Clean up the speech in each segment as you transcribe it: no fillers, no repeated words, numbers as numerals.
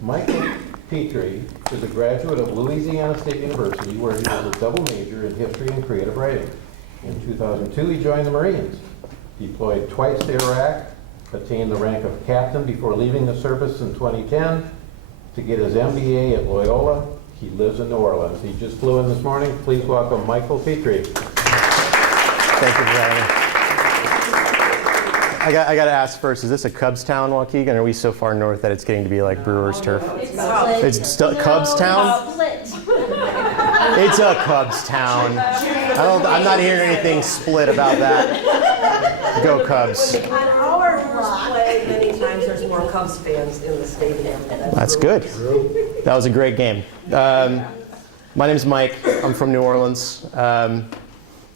Michael Pitre is a graduate of Louisiana State University, where he was a double major in history and creative writing. In 2002, he joined the Marines, deployed twice to Iraq, attained the rank of captain before leaving the service in 2010 to get his MBA at Loyola. He lives in New Orleans. He just flew in this morning. Please welcome Michael Pitre. Thank you for having me. I got to ask first, is this a Cubs town, Waukegan, or are we so far north that it's getting to be like Brewers turf? It's Cubs town? It's a Cubs town. I'm not hearing anything split about that. Go Cubs. On our first play, many times there's more Cubs fans in the stadium. That's good. That was a great game. My name is Mike. I'm from New Orleans. I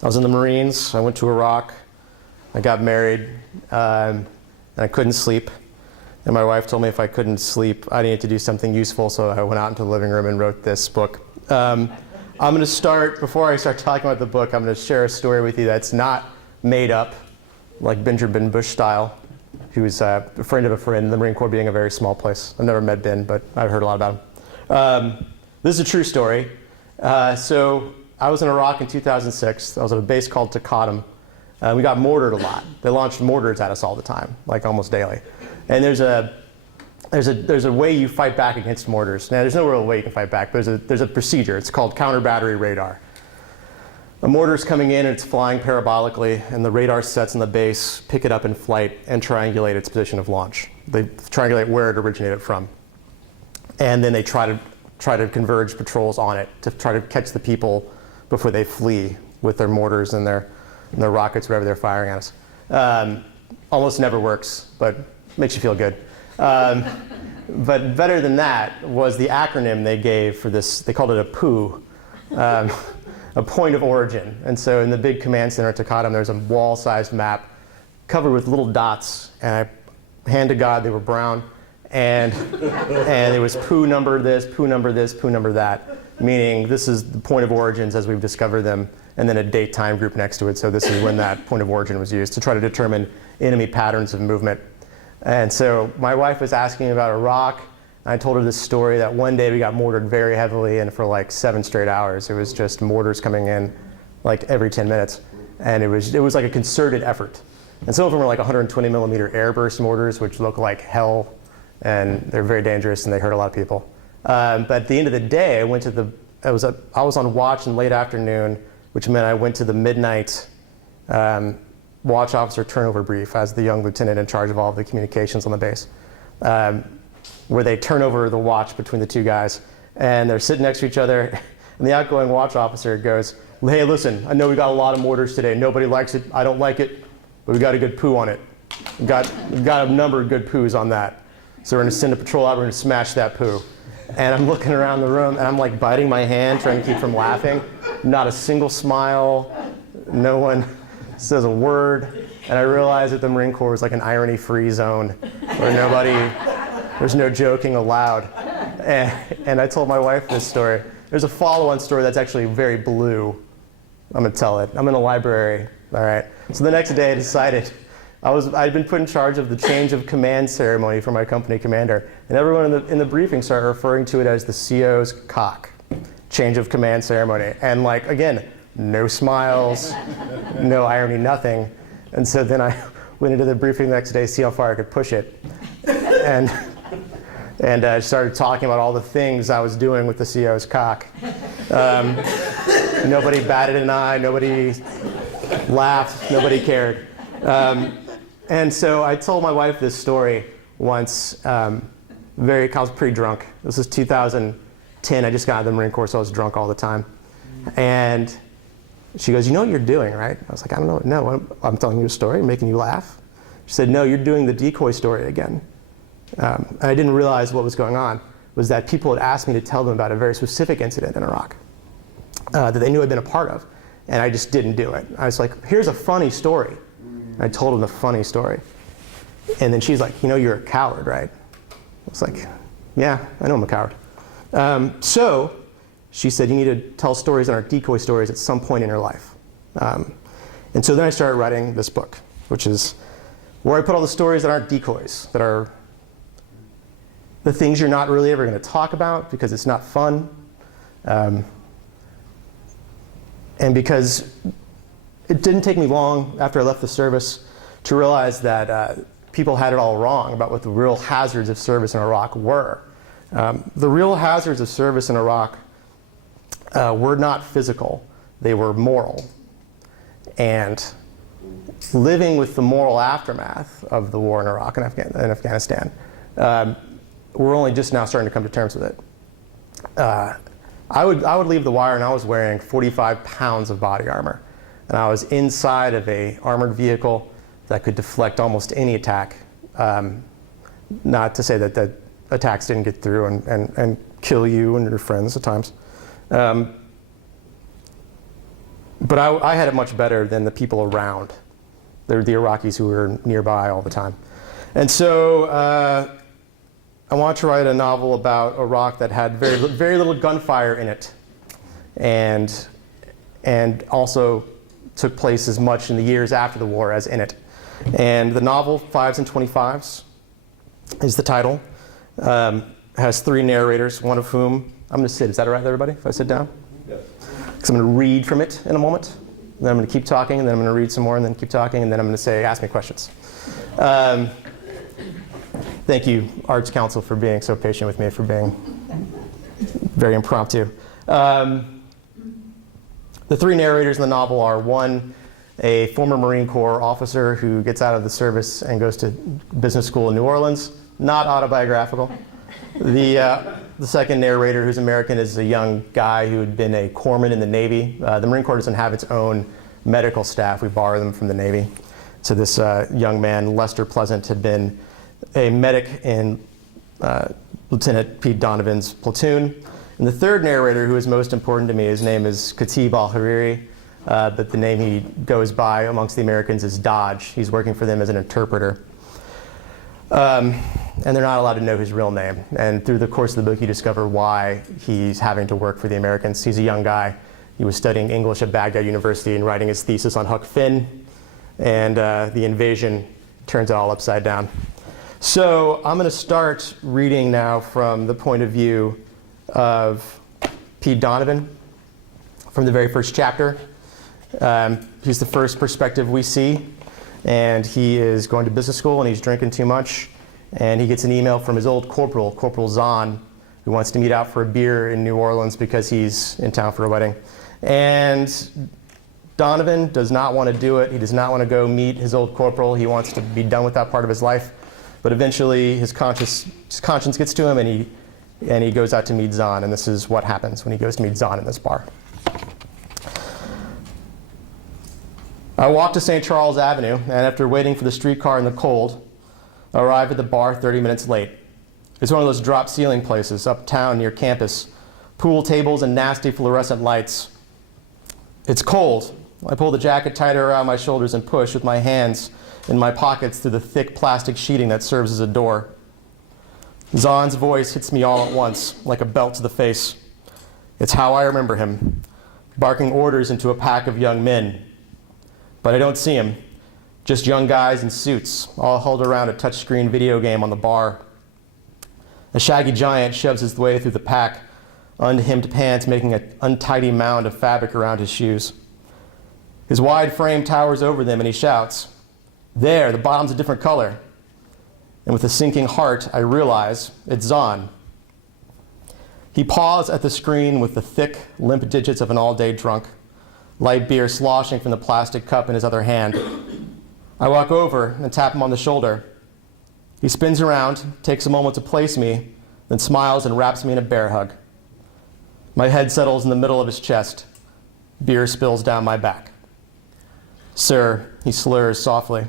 was in the Marines. I went to Iraq. I got married, and I couldn't sleep. And my wife told me if I couldn't sleep, I needed to do something useful, so I went out into the living room and wrote this book. I'm going to start, before I start talking about the book, I'm going to share a story with you that's not made up, like Benjamin Bush style, who's a friend of a friend, the Marine Corps being a very small place. I've never met Ben, but I've heard a lot about him. This is a true story. So I was in Iraq in 2006. I was at a base called Kateb. We got mortared a lot. They launched mortars at us all the time, like almost daily. And there's a way you fight back against mortars. Now, there's no real way you can fight back, but there's a procedure. It's called counter-battery radar. A mortar's coming in and it's flying parabolically, and the radar sets in the base pick it up in flight and triangulate its position of launch. They triangulate where it originated from. And then they try to converge patrols on it to try to catch the people before they flee with their mortars and their rockets, wherever they're firing at us. Almost never works, but makes you feel good. But better than that was the acronym they gave for this. They called it a POO, a point of origin. And so in the big command center at Kateb, there's a wall-sized map covered with little dots. And I, hand to God, they were brown. And it was POO number this, POO number this, POO number that, meaning this is the point of origins as we've discovered them, and then a date time group next to it. So this is when that point of origin was used to try to determine enemy patterns of movement. And so my wife was asking about Iraq. I told her this story that one day we got mortared very heavily, and for like 7 straight hours, it was just mortars coming in like every 10 minutes. And it was like a concerted effort. And some of them were like 120 millimeter airburst mortars, which look like hell, and they're very dangerous, and they hurt a lot of people. But at the end of the day, I was on watch in late afternoon, which meant I went to the midnight watch officer turnover brief as the young lieutenant in charge of all of the communications on the base, where they turn over the watch between the two guys, and they're sitting next to each other, and the outgoing watch officer goes, "Hey, listen, I know we got a lot of mortars today. Nobody likes it. I don't like it, but we got a good poo on it. We've got a number of good poos on that. So we're going to send a patrol out. We're going to smash that poo." And I'm looking around the room, and I'm like biting my hand, trying to keep from laughing. Not a single smile. No one says a word. And I realized that the Marine Corps was like an irony-free zone where there's no joking allowed. And I told my wife this story. There's a follow-on story that's actually very blue. I'm going to tell it. I'm in a library, all right? So the next day I decided, I'd been put in charge of the change of command ceremony for my company commander. And everyone in the briefing started referring to it as the CO's cock, change of command ceremony. And like, again, no smiles, no irony, nothing. And so then I went into the briefing the next day to see how far I could push it. And I started talking about all the things I was doing with the CO's cock. Nobody batted an eye, nobody laughed, nobody cared. And so I told my wife this story once. I was pretty drunk. This is 2010. I just got out of the Marine Corps, so I was drunk all the time. And she goes, "You know what you're doing, right?" I was like, "I don't know. No, I'm telling you a story, making you laugh." She said, "No, you're doing the decoy story again." And I didn't realize what was going on was that people had asked me to tell them about a very specific incident in Iraq that they knew I'd been a part of, and I just didn't do it. I was like, "Here's a funny story." And I told them the funny story. And then she's like, "You know you're a coward, right?" I was like, "Yeah, I know I'm a coward." So she said, "You need to tell stories that aren't decoy stories at some point in your life." And so then I started writing this book, which is where I put all the stories that aren't decoys, that are the things you're not really ever going to talk about because it's not fun. And because it didn't take me long after I left the service to realize that people had it all wrong about what the real hazards of service in Iraq were. The real hazards of service in Iraq were not physical, they were moral. And living with the moral aftermath of the war in Iraq and Afghanistan, we're only just now starting to come to terms with it. I would leave the wire and I was wearing 45 pounds of body armor. And I was inside of a armored vehicle that could deflect almost any attack. Not to say that the attacks didn't get through and kill you and your friends at times. But I had it much better than the people around. They're the Iraqis who were nearby all the time. And so I want to write a novel about Iraq that had very little gunfire in it, and also took place as much in the years after the war as in it. And the novel, Fives and 25s, is the title. Has 3 narrators, one of whom, I'm going to sit. Is that all right with everybody if I sit down? Yes. Because I'm going to read from it in a moment. Then I'm going to keep talking, and then I'm going to read some more, and then keep talking, and then I'm going to say, ask me questions. Thank you, Arts Council, for being so patient with me, for being very impromptu. The 3 narrators in the novel are, one, a former Marine Corps officer who gets out of the service and goes to business school in New Orleans, not autobiographical. The second narrator, who's American, is a young guy who had been a corpsman in the Navy. The Marine Corps doesn't have its own medical staff. We borrow them from the Navy. So this young man, Lester Pleasant, had been a medic in Lieutenant Pete Donovan's platoon. And the third narrator, who is most important to me, his name is Kateb al-Hariri, but the name he goes by amongst the Americans is Dodge. He's working for them as an interpreter. And they're not allowed to know his real name. And through the course of the book, you discover why he's having to work for the Americans. He's a young guy. He was studying English at Baghdad University and writing his thesis on Huck Finn. And the invasion turns it all upside down. So I'm going to start reading now from the point of view of Pete Donavan, from the very first chapter. He's the first perspective we see. And he is going to business school and he's drinking too much. And he gets an email from his old corporal, Corporal Zahn, who wants to meet out for a beer in New Orleans because he's in town for a wedding. And Donavan does not want to do it. He does not want to go meet his old corporal. He wants to be done with that part of his life. But eventually his conscience gets to him and he goes out to meet Zahn. And this is what happens when he goes to meet Zahn in this bar. I walked to St. Charles Avenue, and after waiting for the streetcar in the cold, I arrived at the bar 30 minutes late. It's one of those drop ceiling places uptown near campus, pool tables and nasty fluorescent lights. It's cold. I pull the jacket tighter around my shoulders and push with my hands in my pockets through the thick plastic sheeting that serves as a door. Zahn's voice hits me all at once, like a belt to the face. It's how I remember him, barking orders into a pack of young men. But I don't see him. Just young guys in suits, all huddled around a touchscreen video game on the bar. A shaggy giant shoves his way through the pack, unhemmed pants making an untidy mound of fabric around his shoes. His wide frame towers over them and he shouts, "There, the bottom's a different color." And with a sinking heart, I realize it's Zahn. He paws at the screen with the thick, limp digits of an all-day drunk, light beer sloshing from the plastic cup in his other hand. I walk over and tap him on the shoulder. He spins around, takes a moment to place me, then smiles and wraps me in a bear hug. My head settles in the middle of his chest. Beer spills down my back. "Sir," he slurs softly.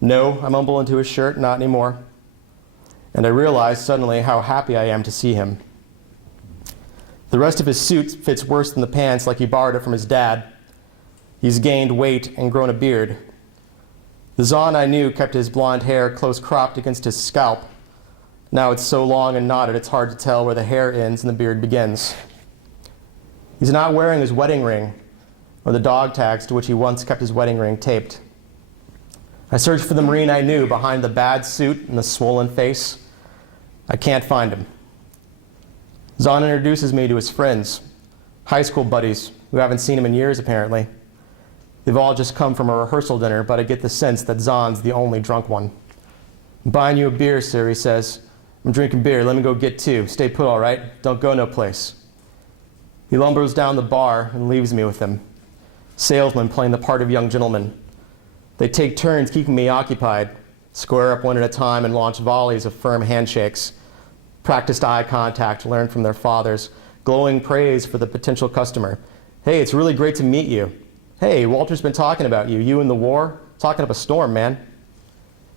"No," I mumble into his shirt, "not anymore." And I realize suddenly how happy I am to see him. The rest of his suit fits worse than the pants, like he borrowed it from his dad. He's gained weight and grown a beard. The Zahn I knew kept his blonde hair close cropped against his scalp. Now it's so long and knotted it's hard to tell where the hair ends and the beard begins. He's not wearing his wedding ring or the dog tags to which he once kept his wedding ring taped. I searched for the Marine I knew behind the bad suit and the swollen face. I can't find him. Zahn introduces me to his friends, high school buddies who haven't seen him in years apparently. They've all just come from a rehearsal dinner, but I get the sense that Zahn's the only drunk one. I'm buying you a beer, sir, he says. I'm drinking beer, let me go get two. Stay put, all right? Don't go no place. He lumbers down the bar and leaves me with him. Salesman playing the part of young gentleman. They take turns keeping me occupied, square up one at a time and launch volleys of firm handshakes. Practiced eye contact learned from their fathers, glowing praise for the potential customer. Hey, it's really great to meet you. Hey, Walter's been talking about you. You in the war? Talking up a storm, man.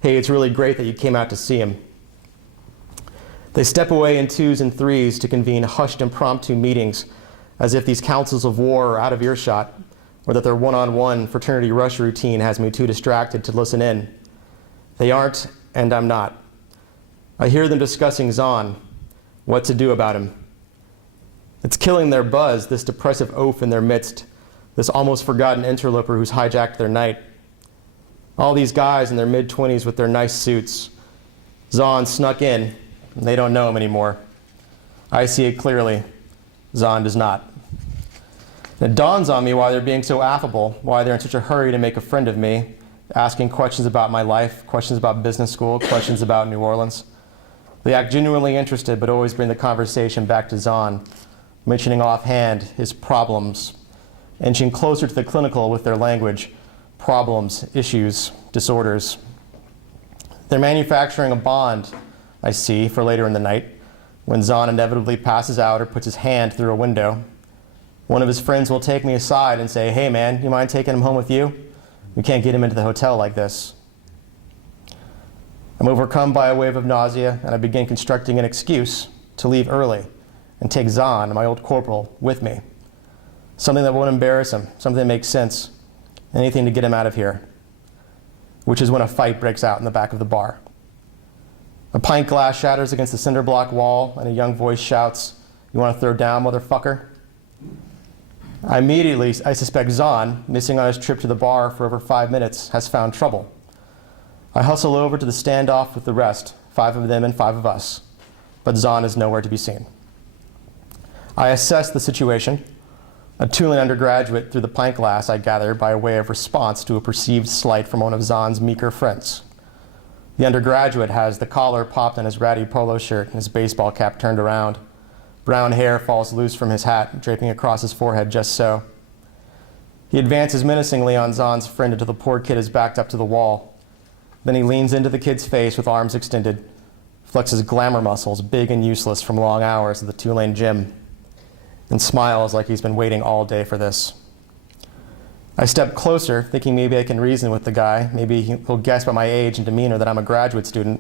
Hey, it's really great that you came out to see him. They step away in twos and threes to convene hushed impromptu meetings, as if these councils of war are out of earshot, or that their one-on-one fraternity rush routine has me too distracted to listen in. They aren't, and I'm not. I hear them discussing Zahn, what to do about him. It's killing their buzz, this depressive oaf in their midst, this almost forgotten interloper who's hijacked their night. All these guys in their mid-20s with their nice suits. Zahn snuck in, and they don't know him anymore. I see it clearly. Zahn does not. It dawns on me why they're being so affable, why they're in such a hurry to make a friend of me, asking questions about my life, questions about business school, questions about New Orleans. They act genuinely interested, but always bring the conversation back to Zahn, mentioning offhand his problems, inching closer to the clinical with their language, problems, issues, disorders. They're manufacturing a bond, I see, for later in the night, when Zahn inevitably passes out or puts his hand through a window. One of his friends will take me aside and say, hey man, you mind taking him home with you? We can't get him into the hotel like this. I'm overcome by a wave of nausea, and I begin constructing an excuse to leave early and take Zahn, my old corporal, with me. Something that won't embarrass him, something that makes sense, anything to get him out of here. Which is when a fight breaks out in the back of the bar. A pint glass shatters against the cinder block wall, and a young voice shouts, you want to throw down, motherfucker? I suspect Zahn, missing on his trip to the bar for over 5 minutes, has found trouble. I hustle over to the standoff with the rest, 5 of them and 5 of us, but Zahn is nowhere to be seen. I assess the situation, a Tulane undergraduate through the pint glass, I gather, by way of response to a perceived slight from one of Zahn's meeker friends. The undergraduate has the collar popped on his ratty polo shirt and his baseball cap turned around. Brown hair falls loose from his hat, draping across his forehead just so. He advances menacingly on Zahn's friend until the poor kid is backed up to the wall. Then he leans into the kid's face with arms extended, flexes glamour muscles, big and useless from long hours at the Tulane gym, and smiles like he's been waiting all day for this. I step closer, thinking maybe I can reason with the guy. Maybe he'll guess by my age and demeanor that I'm a graduate student.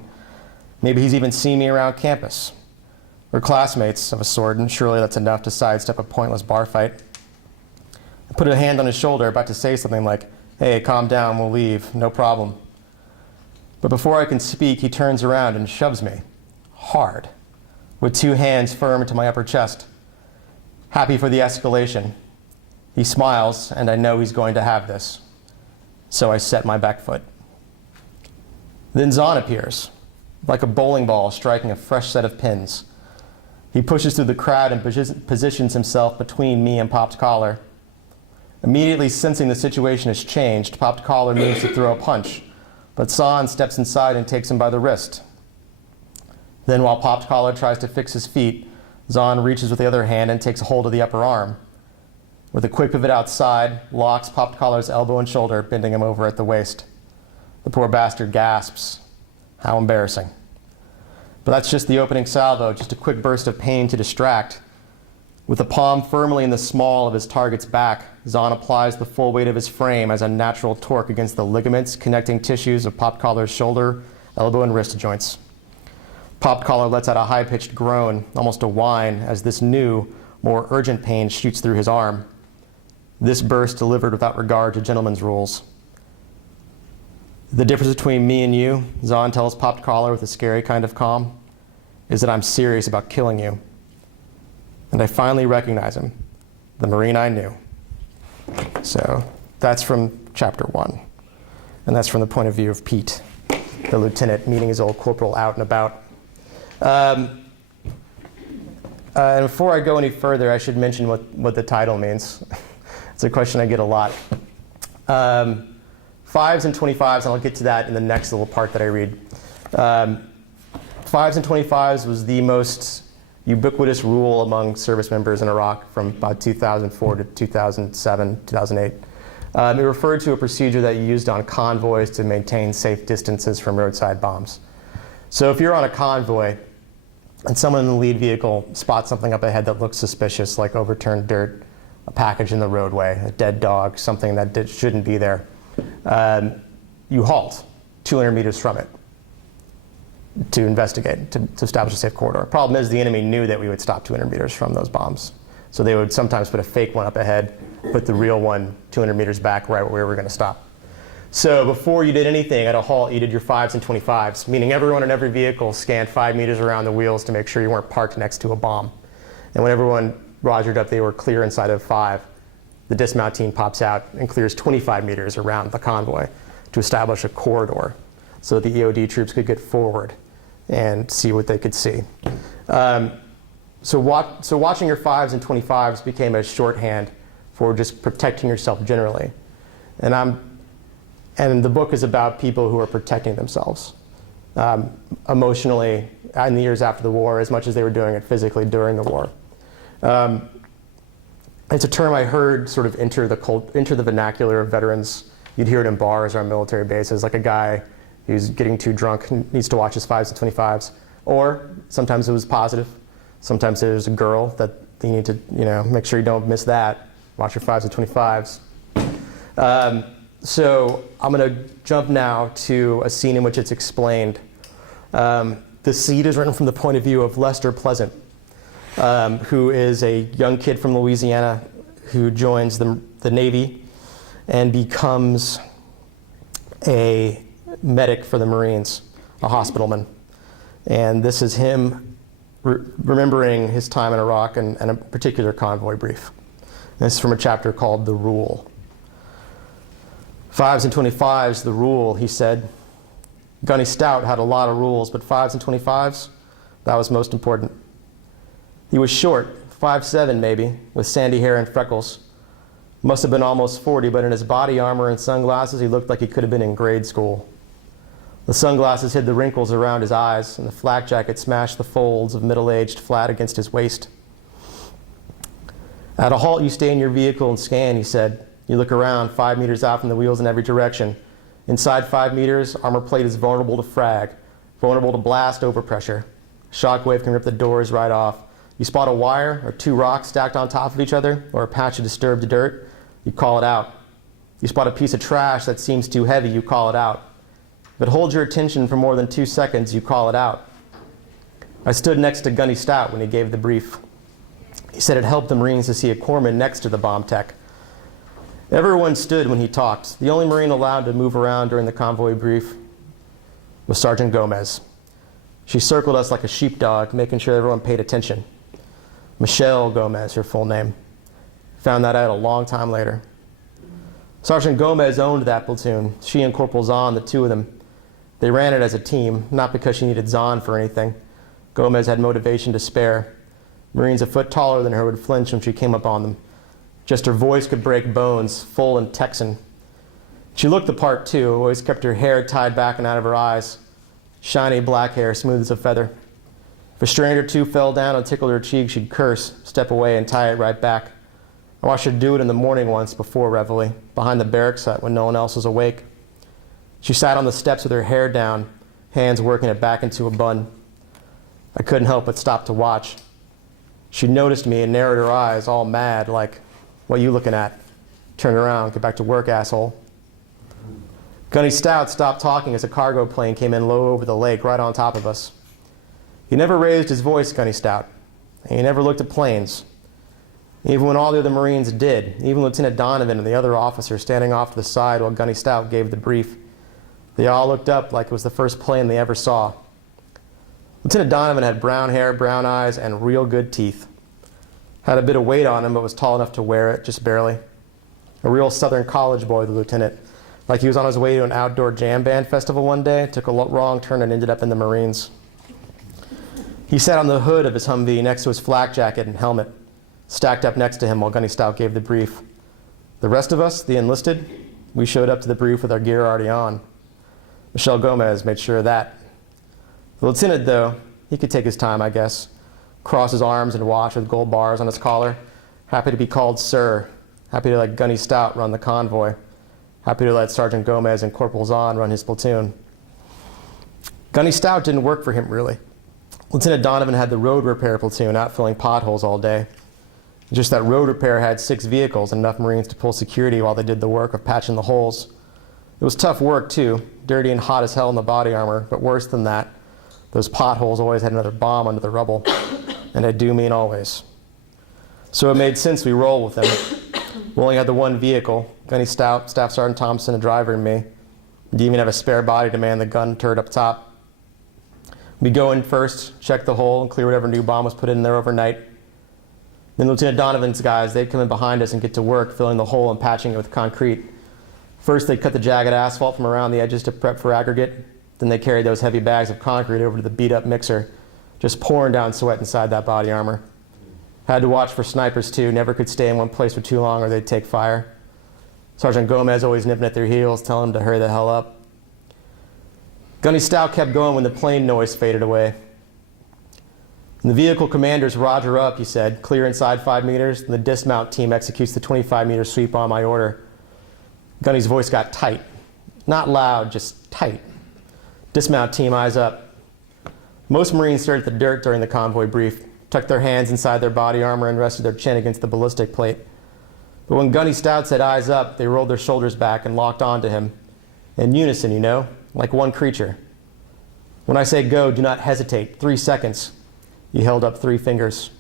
Maybe he's even seen me around campus. We're classmates of a sort, and surely that's enough to sidestep a pointless bar fight. I put a hand on his shoulder, about to say something like, hey, calm down, we'll leave, no problem. But before I can speak, he turns around and shoves me, hard, with 2 hands firm into my upper chest. Happy for the escalation. He smiles, and I know he's going to have this. So I set my back foot. Then Zahn appears, like a bowling ball striking a fresh set of pins. He pushes through the crowd and positions himself between me and Popped Collar. Immediately sensing the situation has changed, Popped Collar moves to throw a punch, but Zahn steps inside and takes him by the wrist. Then while Popped Collar tries to fix his feet, Zahn reaches with the other hand and takes a hold of the upper arm. With a quick pivot outside, locks Popped Collar's elbow and shoulder, bending him over at the waist. The poor bastard gasps. How embarrassing. But that's just the opening salvo, just a quick burst of pain to distract. With the palm firmly in the small of his target's back, Zahn applies the full weight of his frame as a natural torque against the ligaments connecting tissues of Popped Collar's shoulder, elbow, and wrist joints. Popped Collar lets out a high-pitched groan, almost a whine, as this new, more urgent pain shoots through his arm. This burst delivered without regard to gentlemen's rules. The difference between me and you, Zahn tells Popped Collar with a scary kind of calm, is that I'm serious about killing you. And I finally recognize him, the Marine I knew. So that's from chapter 1. And that's from the point of view of Pete, the lieutenant meeting his old corporal out and about. And before I go any further, I should mention what the title means. It's a question I get a lot. 5s and 25s, and I'll get to that in the next little part that I read. 5s and 25s was the most ubiquitous rule among service members in Iraq from about 2004 to 2007, 2008. It referred to a procedure that you used on convoys to maintain safe distances from roadside bombs. So if you're on a convoy and someone in the lead vehicle spots something up ahead that looks suspicious, like overturned dirt, a package in the roadway, a dead dog, something that shouldn't be there, you halt 200 meters from it to investigate, to establish a safe corridor. Problem is, the enemy knew that we would stop 200 meters from those bombs. So they would sometimes put a fake one up ahead, put the real one 200 meters back right where we were going to stop. So before you did anything at a halt, you did your 5s and 25s, meaning everyone in every vehicle scanned 5 meters around the wheels to make sure you weren't parked next to a bomb. And when everyone rogered up they were clear inside of 5, the dismount team pops out and clears 25 meters around the convoy to establish a corridor so that the EOD troops could get forward and see what they could see. So watching your 5s and 25s became a shorthand for just protecting yourself generally. And the book is about people who are protecting themselves emotionally in the years after the war, as much as they were doing it physically during the war. It's a term I heard sort of enter the vernacular of veterans. You'd hear it in bars or on military bases, like a guy who's getting too drunk and needs to watch his 5s and 25s. Or sometimes it was positive. Sometimes there's a girl that you need to, make sure you don't miss that. Watch your 5s and 25s. So I'm going to jump now to a scene in which it's explained. The scene is written from the point of view of Lester Pleasant, who is a young kid from Louisiana who joins the Navy and becomes a medic for the Marines, a hospitalman. And this is him remembering his time in Iraq and a particular convoy brief. This is from a chapter called The Rule. 5s and 25s, the rule, he said. Gunny Stout had a lot of rules, but 5s and 25s, that was most important. He was short, 5'7" maybe, with sandy hair and freckles. Must have been almost 40, but in his body armor and sunglasses, he looked like he could have been in grade school. The sunglasses hid the wrinkles around his eyes, and the flak jacket smashed the folds of middle-aged flat against his waist. At a halt, you stay in your vehicle and scan, he said. You look around, 5 meters out from the wheels in every direction. Inside 5 meters, armor plate is vulnerable to frag, vulnerable to blast overpressure. Shockwave can rip the doors right off. You spot a wire or 2 rocks stacked on top of each other, or a patch of disturbed dirt, you call it out. You spot a piece of trash that seems too heavy, you call it out. If it holds your attention for more than 2 seconds, you call it out. I stood next to Gunny Stout when he gave the brief. He said it helped the Marines to see a corpsman next to the bomb tech. Everyone stood when he talked. The only Marine allowed to move around during the convoy brief was Sergeant Gomez. She circled us like a sheepdog, making sure everyone paid attention. Michelle Gomez, her full name. Found that out a long time later. Sergeant Gomez owned that platoon. She and Corporal Zahn, the two of them, they ran it as a team, not because she needed Zahn for anything. Gomez had motivation to spare. Marines a foot taller than her would flinch when she came up on them. Just her voice could break bones, full and Texan. She looked the part too, always kept her hair tied back and out of her eyes. Shiny black hair, smooth as a feather. If a strand or two fell down and tickled her cheek, she'd curse, step away and tie it right back. I watched her do it in the morning once before reveille, behind the barracks hut when no one else was awake. She sat on the steps with her hair down, hands working it back into a bun. I couldn't help but stop to watch. She noticed me and narrowed her eyes, all mad, like, "What you looking at? Turn around, get back to work, asshole." Gunny Stout stopped talking as a cargo plane came in low over the lake, right on top of us. He never raised his voice, Gunny Stout. And he never looked at planes. Even when all the other Marines did, even Lieutenant Donavan and the other officers standing off to the side while Gunny Stout gave the brief, they all looked up like it was the first plane they ever saw. Lieutenant Donavan had brown hair, brown eyes, and real good teeth. Had a bit of weight on him, but was tall enough to wear it, just barely. A real Southern college boy, the lieutenant. Like he was on his way to an outdoor jam band festival one day, took a wrong turn and ended up in the Marines. He sat on the hood of his Humvee next to his flak jacket and helmet, stacked up next to him while Gunny Stout gave the brief. The rest of us, the enlisted, we showed up to the brief with our gear already on. Michelle Gomez made sure of that. The lieutenant, though, he could take his time, I guess, cross his arms and watch with gold bars on his collar, happy to be called sir, happy to let Gunny Stout run the convoy, happy to let Sergeant Gomez and Corporal Zahn run his platoon. Gunny Stout didn't work for him, really. Lieutenant Donavan had the road repair platoon out filling potholes all day. Just that road repair had 6 vehicles and enough Marines to pull security while they did the work of patching the holes. It was tough work, too, dirty and hot as hell in the body armor, but worse than that, those potholes always had another bomb under the rubble, and I do mean always. So it made sense we roll with them. We only had the one vehicle, Gunny Stout, Staff Sergeant Thompson, a driver, and me. We even have a spare body to man the gun turret up top. We go in first, check the hole, and clear whatever new bomb was put in there overnight. Then Lieutenant Donovan's guys, they'd come in behind us and get to work filling the hole and patching it with concrete. First, they'd cut the jagged asphalt from around the edges to prep for aggregate. Then they carried those heavy bags of concrete over to the beat-up mixer, just pouring down sweat inside that body armor. Had to watch for snipers, too. Never could stay in one place for too long or they'd take fire. Sergeant Gomez always nipping at their heels, telling them to hurry the hell up. Gunny Stout kept going when the plane noise faded away. And the vehicle commanders roger up, he said, clear inside 5 meters, and the dismount team executes the 25-meter sweep on my order. Gunny's voice got tight. Not loud, just tight. Dismount team, eyes up. Most Marines stared at the dirt during the convoy brief, tucked their hands inside their body armor and rested their chin against the ballistic plate. But when Gunny Stout said eyes up, they rolled their shoulders back and locked onto him. In unison, you know, like one creature. When I say go, do not hesitate. 3 seconds. He held up 3 fingers.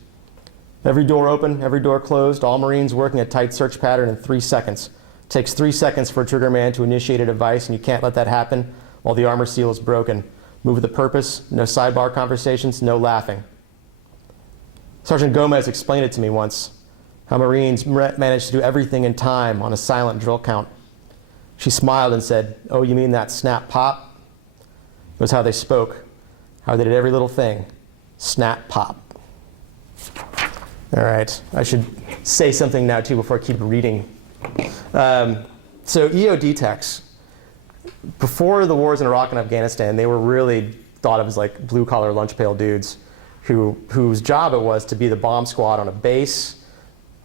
Every door open, every door closed, all Marines working a tight search pattern in 3 seconds. It takes 3 seconds for a trigger man to initiate a device, and you can't let that happen while the armor seal is broken. Move with a purpose, no sidebar conversations, no laughing. Sergeant Gomez explained it to me once, how Marines managed to do everything in time on a silent drill count. She smiled and said, "Oh, you mean that snap pop?" It was how they spoke, how they did every little thing. Snap pop. All right, I should say something now too before I keep reading. So EOD techs, before the wars in Iraq and Afghanistan, they were really thought of as like blue-collar lunch pail dudes whose job it was to be the bomb squad on a base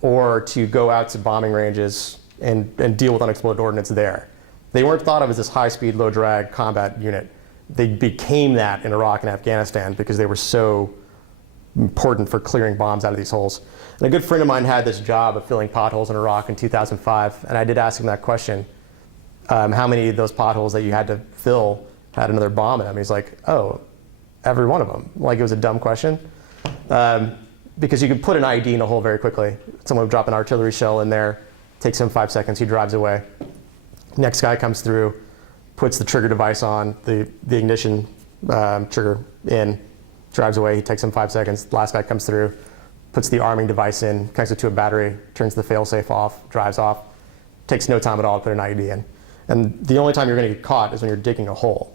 or to go out to bombing ranges and deal with unexploded ordnance there. They weren't thought of as this high-speed, low-drag combat unit. They became that in Iraq and Afghanistan because they were so important for clearing bombs out of these holes. And a good friend of mine had this job of filling potholes in Iraq in 2005, and I did ask him that question, how many of those potholes that you had to fill had another bomb in them? He's like, oh, every one of them. Like, it was a dumb question. Because you could put an IED in a hole very quickly. Someone would drop an artillery shell in there, takes him 5 seconds, he drives away. Next guy comes through, puts the trigger device on, the ignition trigger in, drives away, he takes him 5 seconds. Last guy comes through, puts the arming device in, connects it to a battery, turns the failsafe off, drives off. Takes no time at all to put an IED in. And the only time you're going to get caught is when you're digging a hole.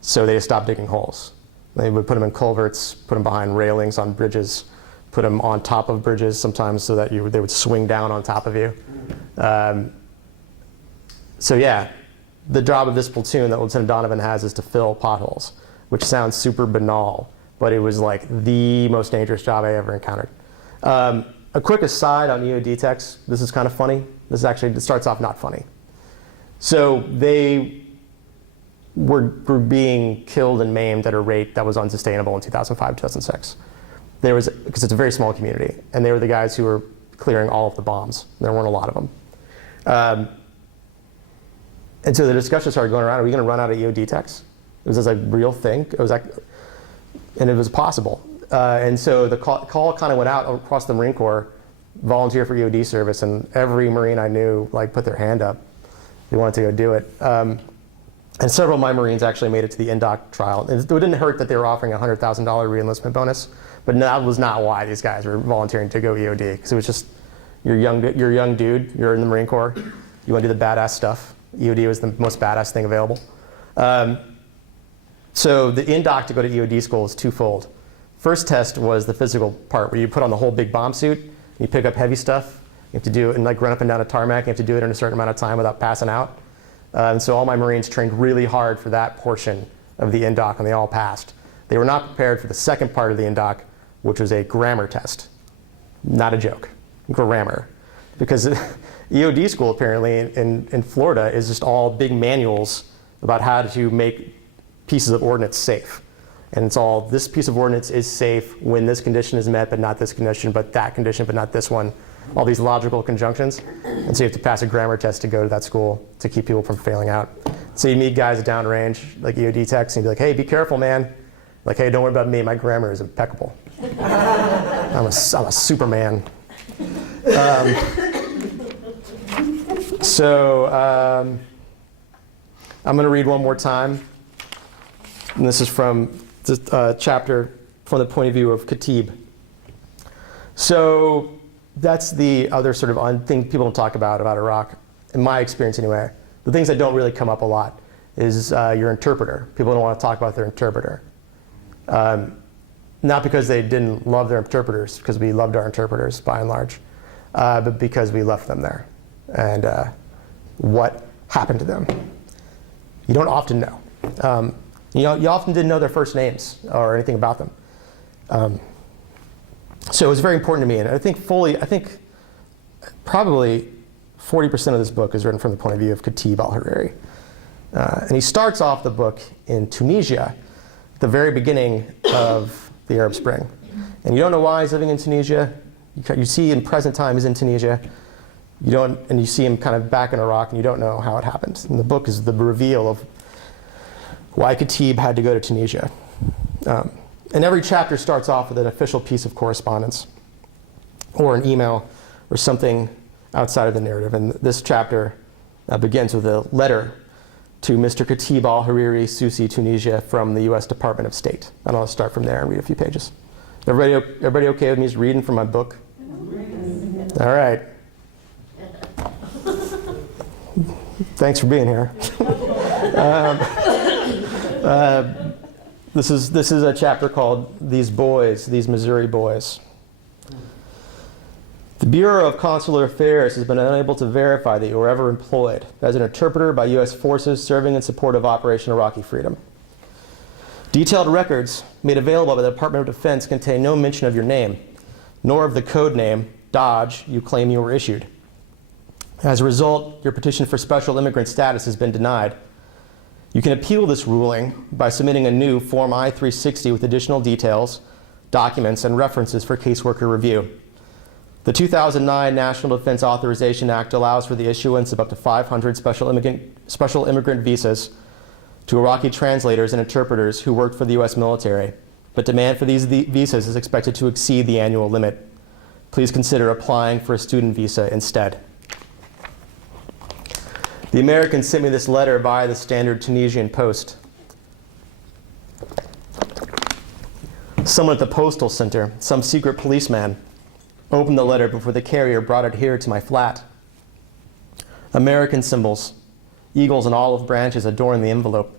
So they just stopped digging holes. They would put them in culverts, put them behind railings on bridges, put them on top of bridges sometimes so that they would swing down on top of you. So yeah, the job of this platoon that Lieutenant Donavan has is to fill potholes, which sounds super banal, but it was like the most dangerous job I ever encountered. A quick aside on EOD techs, this is kind of funny. This is actually, it starts off not funny. So they were being killed and maimed at a rate that was unsustainable in 2005, 2006. Because it's a very small community, and they were the guys who were clearing all of the bombs. There weren't a lot of them. And so the discussion started going around, are we going to run out of EOD techs? It was a real thing. It was like, and it was possible. And so the call kind of went out across the Marine Corps, volunteer for EOD service, and every Marine I knew like put their hand up. They wanted to go do it. And several of my Marines actually made it to the INDOC trial. It didn't hurt that they were offering a $100,000 re-enlistment bonus, but that was not why these guys were volunteering to go EOD. Because it was just, you're a young dude, you're in the Marine Corps, you want to do the badass stuff. EOD was the most badass thing available. So the INDOC to go to EOD school is twofold. First test was the physical part where you put on the whole big bomb suit, you pick up heavy stuff, you have to do it and like run up and down a tarmac, you have to do it in a certain amount of time without passing out. And so all my Marines trained really hard for that portion of the indoc, and they all passed. They were not prepared for the second part of the indoc, which was a grammar test. Not a joke, grammar. Because EOD school apparently in Florida is just all big manuals about how to make pieces of ordnance safe. And it's all, this piece of ordnance is safe when this condition is met, but not this condition, but that condition, but not this one. All these logical conjunctions. And so you have to pass a grammar test to go to that school to keep people from failing out. So you meet guys at downrange, like EOD techs, and you'd be like, hey, be careful, man. Like, hey, don't worry about me. My grammar is impeccable. I'm a Superman. I'm going to read one more time. And this is from the chapter from the point of view of Kateb. So that's the other sort of thing people don't talk about Iraq, in my experience anyway. The things that don't really come up a lot is your interpreter. People don't want to talk about their interpreter. Not because they didn't love their interpreters, because we loved our interpreters by and large, but because we left them there. And what happened to them. You don't often know. You often didn't know their first names or anything about them. So it was very important to me. And I think probably 40% of this book is written from the point of view of Kateb al-Hariri. And he starts off the book in Tunisia, at the very beginning of the Arab Spring. And you don't know why he's living in Tunisia. You see in present time he's in Tunisia. And you see him kind of back in Iraq, and you don't know how it happened. And the book is the reveal of why Kateb had to go to Tunisia. And every chapter starts off with an official piece of correspondence, or an email, or something outside of the narrative. And this chapter begins with a letter to Mr. Kateb al-Hariri, Susi, Tunisia, from the US Department of State. And I'll start from there and read a few pages. Everybody okay with me just reading from my book? All right. Thanks for being here. This is a chapter called These Boys, These Missouri Boys. The Bureau of Consular Affairs has been unable to verify that you were ever employed as an interpreter by U.S. forces serving in support of Operation Iraqi Freedom. Detailed records made available by the Department of Defense contain no mention of your name, nor of the code name, Dodge, you claim you were issued. As a result, your petition for special immigrant status has been denied. You can appeal this ruling by submitting a new Form I-360 with additional details, documents, and references for caseworker review. The 2009 National Defense Authorization Act allows for the issuance of up to 500 special immigrant visas to Iraqi translators and interpreters who worked for the U.S. military, but demand for these visas is expected to exceed the annual limit. Please consider applying for a student visa instead. The Americans sent me this letter via the standard Tunisian post. Someone at the postal center, some secret policeman, opened the letter before the carrier brought it here to my flat. American symbols, eagles and olive branches adorn the envelope.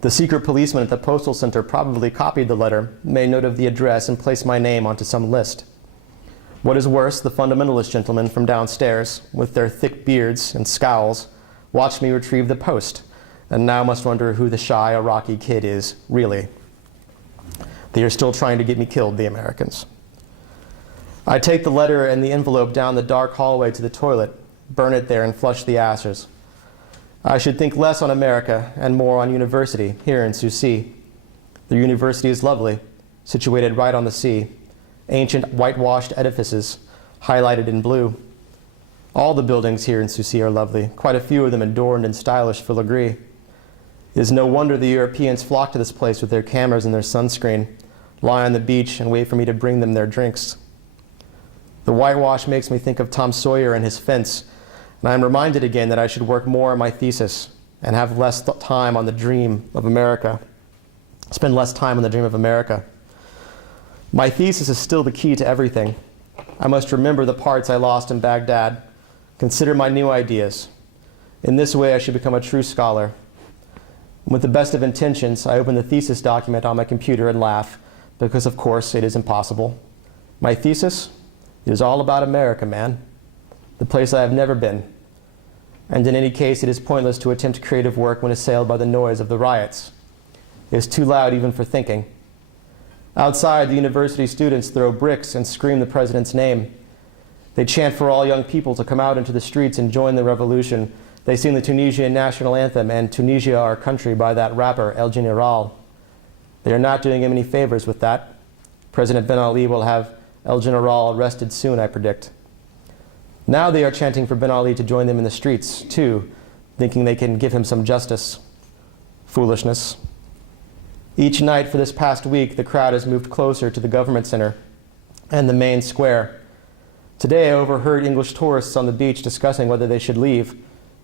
The secret policeman at the postal center probably copied the letter, made note of the address, and placed my name onto some list. What is worse, the fundamentalist gentlemen from downstairs, with their thick beards and scowls, watched me retrieve the post, and now must wonder who the shy Iraqi kid is, really. They are still trying to get me killed, the Americans. I take the letter and the envelope down the dark hallway to the toilet, burn it there, and flush the ashes. I should think less on America and more on university here in Susi. The university is lovely, situated right on the sea. Ancient whitewashed edifices, highlighted in blue. All the buildings here in Susi are lovely, quite a few of them adorned in stylish filigree. It is no wonder the Europeans flock to this place with their cameras and their sunscreen, lie on the beach and wait for me to bring them their drinks. The whitewash makes me think of Tom Sawyer and his fence, and I am reminded again that I should work more on my thesis and have less time on the dream of America. Spend less time on the dream of America. My thesis is still the key to everything. I must remember the parts I lost in Baghdad, consider my new ideas. In this way, I should become a true scholar. With the best of intentions, I open the thesis document on my computer and laugh, because of course it is impossible. My thesis? It is all about America, man. The place I have never been. And in any case, it is pointless to attempt creative work when assailed by the noise of the riots. It is too loud even for thinking. Outside, the university students throw bricks and scream the president's name. They chant for all young people to come out into the streets and join the revolution. They sing the Tunisian national anthem and Tunisia, Our Country by that rapper, El General. They are not doing him any favors with that. President Ben Ali will have El General arrested soon, I predict. Now they are chanting for Ben Ali to join them in the streets, too, thinking they can give him some justice. Foolishness. Each night for this past week, the crowd has moved closer to the government center and the main square. Today I overheard English tourists on the beach discussing whether they should leave,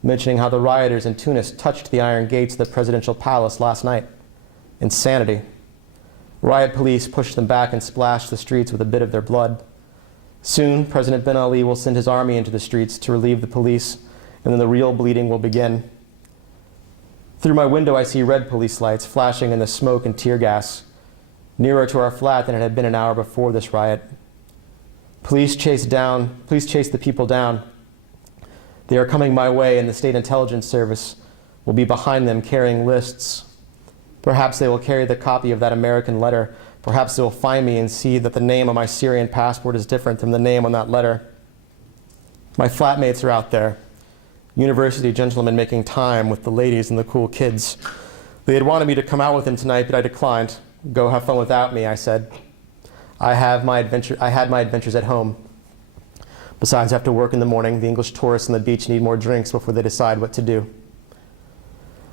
mentioning how the rioters in Tunis touched the iron gates of the presidential palace last night. Insanity. Riot police pushed them back and splashed the streets with a bit of their blood. Soon, President Ben Ali will send his army into the streets to relieve the police, and then the real bleeding will begin. Through my window, I see red police lights flashing in the smoke and tear gas, nearer to our flat than it had been an hour before this riot. Police chase the people down. They are coming my way, and the State Intelligence Service will be behind them carrying lists. Perhaps they will carry the copy of that American letter. Perhaps they will find me and see that the name on my Syrian passport is different from the name on that letter. My flatmates are out there, university gentlemen making time with the ladies and the cool kids. They had wanted me to come out with them tonight, but I declined. Go have fun without me, I said. I had my adventures at home. Besides, I have to work in the morning. The English tourists on the beach need more drinks before they decide what to do.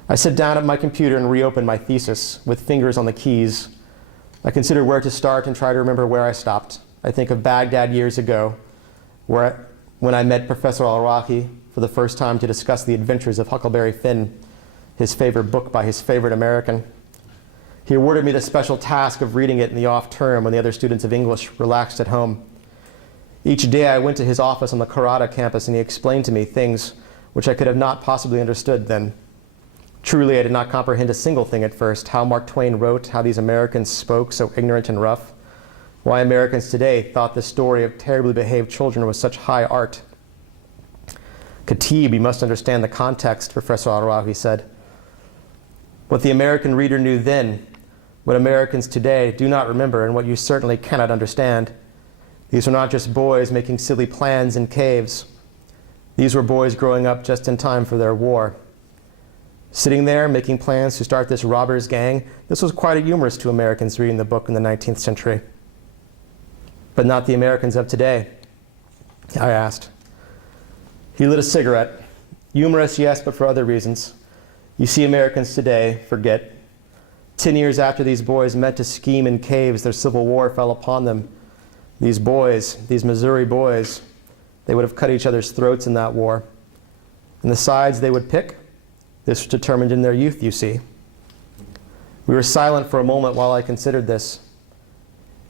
I sit down at my computer and reopen my thesis with fingers on the keys. I consider where to start and try to remember where I stopped. I think of Baghdad years ago, when I met Professor Iraqi for the first time to discuss the adventures of Huckleberry Finn, his favorite book by his favorite American. He awarded me the special task of reading it in the off term when the other students of English relaxed at home. Each day I went to his office on the Karada campus and he explained to me things which I could have not possibly understood then. Truly, I did not comprehend a single thing at first. How Mark Twain wrote, how these Americans spoke so ignorant and rough. Why Americans today thought the story of terribly behaved children was such high art. Kateb, you must understand the context, Professor Al-Rafi said. What the American reader knew then, what Americans today do not remember, and what you certainly cannot understand. These were not just boys making silly plans in caves. These were boys growing up just in time for their war. Sitting there making plans to start this robbers gang, this was quite humorous to Americans reading the book in the 19th century. But not the Americans of today, I asked. He lit a cigarette. Humorous, yes, but for other reasons. You see, Americans today forget. 10 years after these boys met to scheme in caves, their civil war fell upon them. These boys, these Missouri boys, they would have cut each other's throats in that war. And the sides they would pick, this was determined in their youth, you see. We were silent for a moment while I considered this.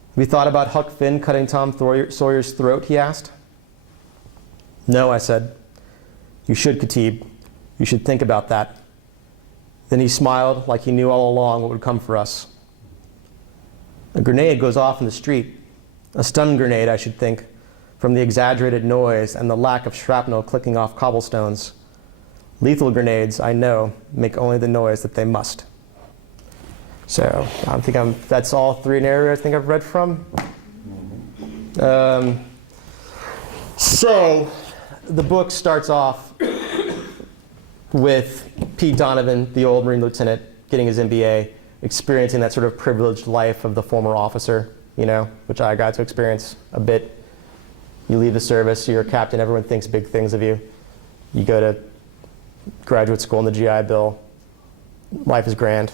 Have you thought about Huck Finn cutting Tom Sawyer's throat, he asked. No, I said. You should, Kateb. You should think about that. Then he smiled like he knew all along what would come for us. A grenade goes off in the street. A stun grenade, I should think, from the exaggerated noise and the lack of shrapnel clicking off cobblestones. Lethal grenades, I know, make only the noise that they must. So that's all three narratives I think I've read from. So the book starts off with Pete Donavan, the old Marine lieutenant, getting his MBA, experiencing that sort of privileged life of the former officer, you know, which I got to experience a bit. You leave the service, you're a captain, everyone thinks big things of you. You go to graduate school in the GI Bill. Life is grand.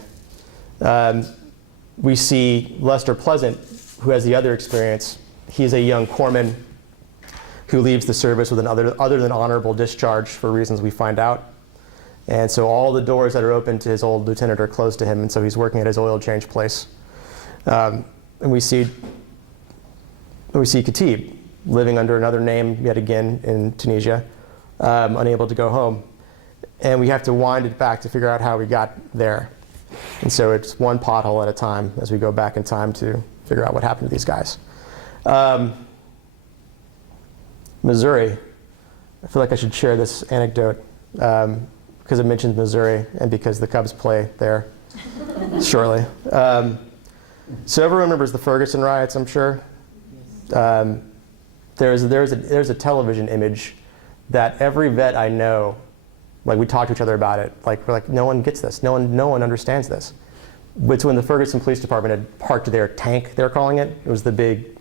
We see Lester Pleasant, who has the other experience. He's a young corpsman who leaves the service with an other than honorable discharge for reasons we find out. And so all the doors that are open to his old lieutenant are closed to him, and so he's working at his oil change place. And we see Kateb living under another name yet again in Tunisia, unable to go home. And we have to wind it back to figure out how we got there. And so it's one pothole at a time as we go back in time to figure out what happened to these guys. Missouri. I feel like I should share this anecdote because it mentions Missouri and because the Cubs play there shortly. So everyone remembers the Ferguson riots, I'm sure. There's a television image that every vet I know, like we talk to each other about it, like we're like, no one gets this, no one understands this. It's when the Ferguson Police Department had parked their tank, they're calling it. It was the big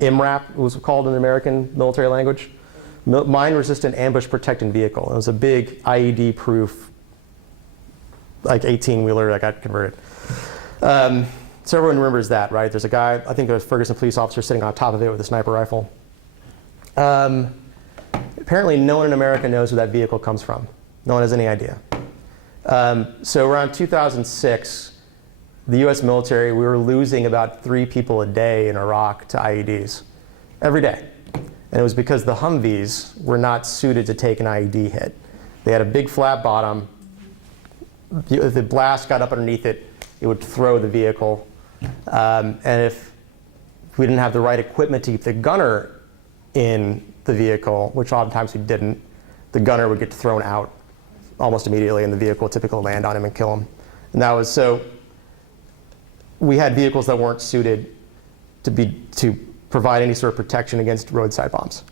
MRAP, it was called in the American military language. Mine-resistant ambush protecting vehicle. It was a big IED-proof, like 18-wheeler that got converted. So everyone remembers that, right? There's a guy, I think a Ferguson police officer sitting on top of it with a sniper rifle. Apparently no one in America knows where that vehicle comes from. No one has any idea. So around 2006, the US military, we were losing about 3 people a day in Iraq to IEDs, every day. And it was because the Humvees were not suited to take an IED hit. They had a big flat bottom. If the blast got up underneath it, it would throw the vehicle. And if we didn't have the right equipment to keep the gunner in the vehicle, which oftentimes we didn't, the gunner would get thrown out almost immediately and the vehicle would typically land on him and kill him. And that was so, we had vehicles that weren't suited to provide any sort of protection against roadside bombs.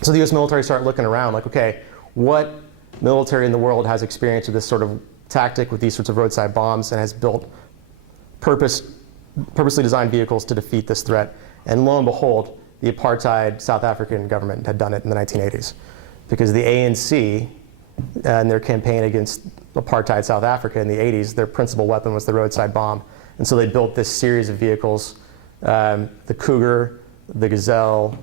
So the US military started looking around like, okay, what military in the world has experience with this sort of tactic with these sorts of roadside bombs and has built purposely designed vehicles to defeat this threat? And lo and behold, the apartheid South African government had done it in the 1980s. Because the ANC and their campaign against apartheid South Africa in the 80s, their principal weapon was the roadside bomb. And so they built this series of vehicles, the Cougar, the Gazelle,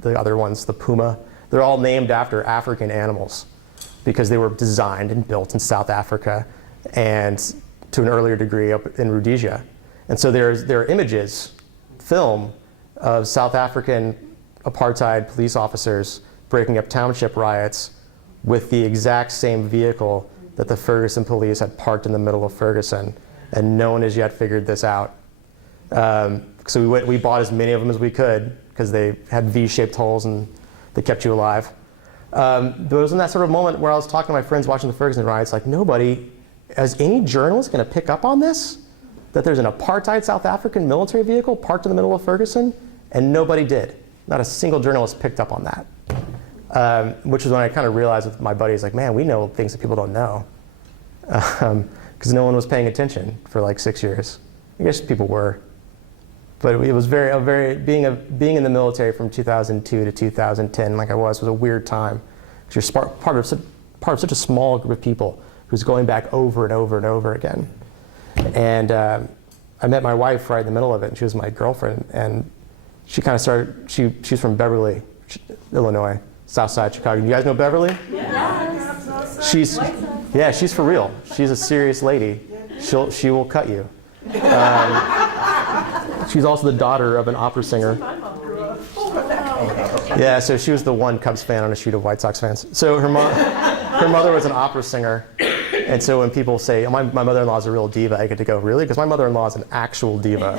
the other ones, the Puma. They're all named after African animals because they were designed and built in South Africa and to an earlier degree up in Rhodesia. And so there are images, film, of South African apartheid police officers breaking up township riots with the exact same vehicle that the Ferguson police had parked in the middle of Ferguson, and no one has yet figured this out. So we bought as many of them as we could because they had V-shaped holes and they kept you alive. But it was in that sort of moment where I was talking to my friends watching the Ferguson riots, like is any journalist going to pick up on this? That there's an apartheid South African military vehicle parked in the middle of Ferguson? And nobody did. Not a single journalist picked up on that. Which is when I kind of realized with my buddies, like, man, we know things that people don't know. Because no one was paying attention for like 6 years. I guess people were. But it was being in the military from 2002 to 2010, like I was a weird time. Because you're part of such a small group of people who's going back over and over and over again. And I met my wife right in the middle of it, and she was my girlfriend. And she kind of started, she's from Beverly, Illinois, South Side Chicago. You guys know Beverly? Yeah. She's for real. She's a serious lady. She will cut you. She's also the daughter of an opera singer. Yeah, so she was the one Cubs fan on a sheet of White Sox fans. So her mother was an opera singer. And so when people say, oh, my mother-in-law is a real diva, I get to go, really? Because my mother-in-law is an actual diva.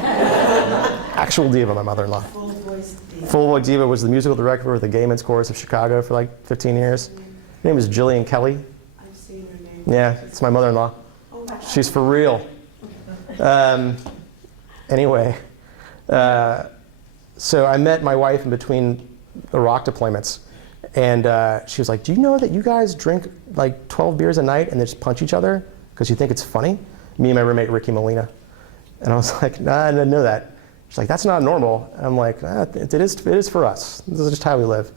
Actual diva, my mother-in-law. Full voice diva. Full voice diva was the musical director of the Gay Men's Chorus of Chicago for like 15 years. Her name is Jillian Kelly. I've seen her name. Yeah, it's my mother-in-law. Oh, wow. She's for real. Anyway, so I met my wife in between Iraq deployments. And she was like, do you know that you guys drink like 12 beers a night and they just punch each other because you think it's funny? Me and my roommate, Ricky Molina. And I was like, nah, I didn't know that. She's like, that's not normal. And I'm like, it is for us. This is just how we live.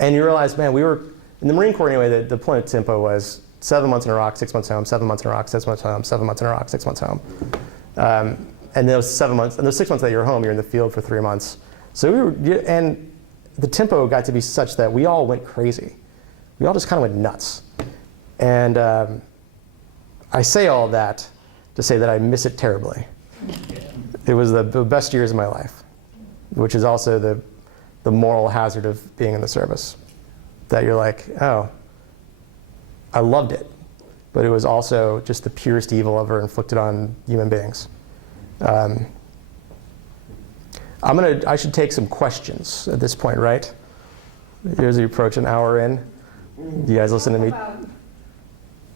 And you realize, man, we were, in the Marine Corps anyway, the deployment tempo was 7 months in Iraq, 6 months home, 7 months in Iraq, 6 months home, 7 months in Iraq, 6 months home. And those 7 months, and those 6 months that you're home, you're in the field for 3 months. So and the tempo got to be such that we all went crazy. We all just kind of went nuts. And I say all that to say that I miss it terribly. It was the best years of my life, which is also the moral hazard of being in the service. That you're like, oh, I loved it, but it was also just the purest evil ever inflicted on human beings. I should take some questions at this point, right? Here's the approach, an hour in. You guys listen to me? About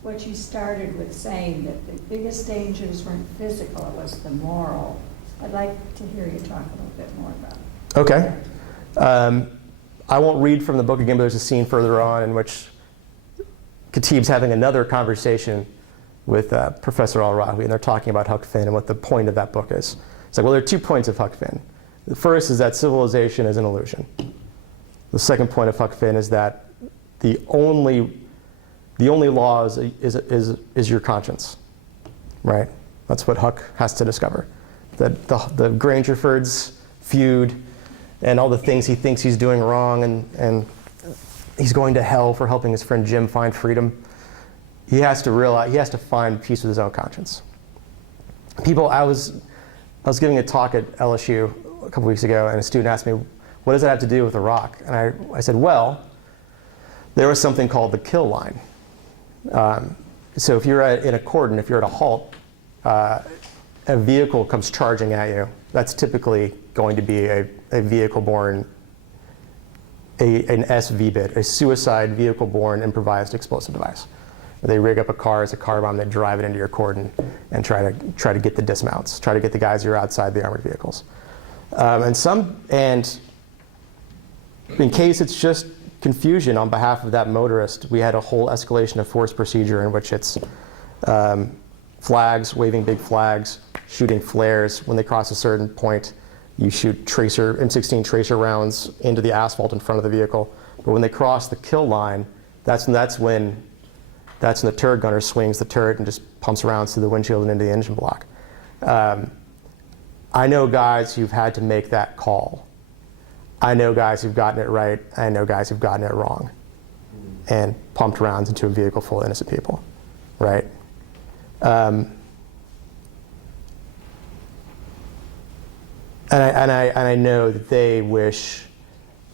what you started with saying, that the biggest dangers weren't physical, it was the moral. I'd like to hear you talk a little bit more about it. Okay. I won't read from the book again, but there's a scene further on in which Kateb's having another conversation with Professor Al-Rawi, and they're talking about Huck Finn and what the point of that book is. It's like, well, there are 2 points of Huck Finn. The first is that civilization is an illusion. The second point of Huck Finn is that the only law is your conscience, right? That's what Huck has to discover. That the Grangerfords feud and all the things he thinks he's doing wrong, and he's going to hell for helping his friend Jim find freedom. He has to realize, he has to find peace with his own conscience. I was giving a talk at LSU a couple weeks ago, and a student asked me, what does that have to do with Iraq? And I said, well, there was something called the kill line. So if you're in a cordon, if you're at a halt, a vehicle comes charging at you. That's typically going to be a vehicle-borne, an SVBIT, a suicide vehicle-borne improvised explosive device. They rig up a car as a car bomb, they drive it into your cordon and try to get the dismounts, try to get the guys who are outside the armored vehicles. And in case it's just confusion on behalf of that motorist, we had a whole escalation of force procedure in which it's flags, waving big flags, shooting flares. When they cross a certain point, you shoot M16 tracer rounds into the asphalt in front of the vehicle. But when they cross the kill line, that's when the turret gunner swings the turret and just pumps rounds through the windshield and into the engine block. I know guys who've had to make that call. I know guys who've gotten it right. I know guys who've gotten it wrong and pumped rounds into a vehicle full of innocent people, right? And I know that they wish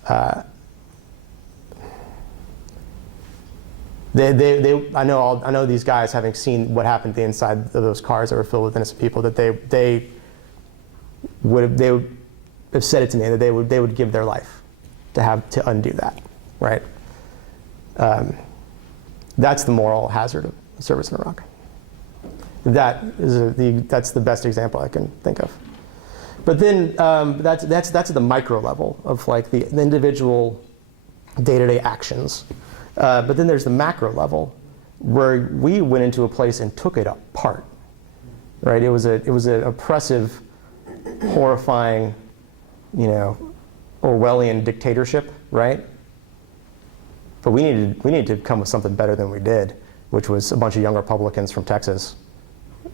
I know these guys, having seen what happened to the inside of those cars that were filled with innocent people, that they would have said it to me, that they would give their life to undo that, right? That's the moral hazard of service in Iraq. That's the best example I can think of. But then that's at the micro level of like the individual day-to-day actions. But then there's the macro level where we went into a place and took it apart, right? It was an oppressive, horrifying, Orwellian dictatorship, right? But we needed to come with something better than we did, which was a bunch of young Republicans from Texas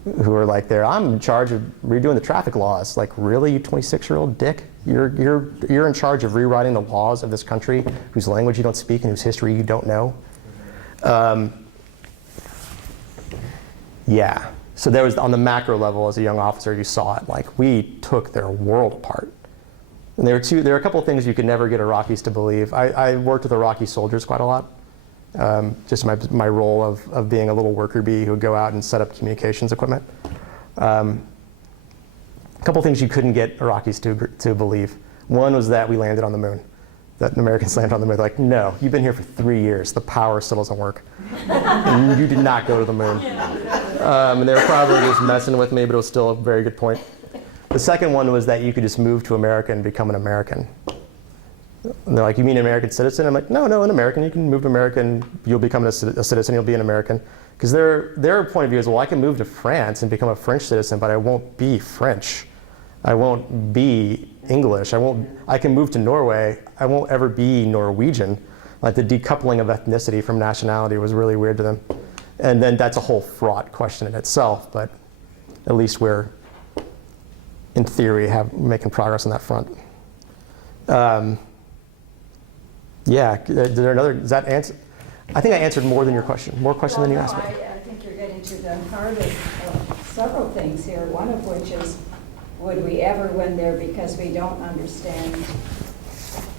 who were like, I'm in charge of redoing the traffic laws. Like, really, you 26-year-old dick? You're in charge of rewriting the laws of this country whose language you don't speak and whose history you don't know? Yeah. So there was, on the macro level, as a young officer, you saw it. Like, we took their world apart. And there are a couple of things you could never get Iraqis to believe. I worked with Iraqi soldiers quite a lot. Just my role of being a little worker bee who would go out and set up communications equipment. A couple of things you couldn't get Iraqis to believe. One was that we landed on the moon, that Americans landed on the moon. They're like, no, you've been here for 3 years. The power still doesn't work. And you did not go to the moon. And they were probably just messing with me, but it was still a very good point. The second one was that you could just move to America and become an American. And they're like, you mean an American citizen? I'm like, no, an American. You can move to America and you'll become a citizen, you'll be an American. Because their point of view is, well, I can move to France and become a French citizen, but I won't be French. I won't be English. I can move to Norway. I won't ever be Norwegian. Like, the decoupling of ethnicity from nationality was really weird to them. And then that's a whole fraught question in itself, but at least we're, in theory, making progress on that front. Yeah, does that answer? I think I answered more than your question. More question than you asked me. I think you're getting to the heart of several things here, one of which is, would we ever win there because we don't understand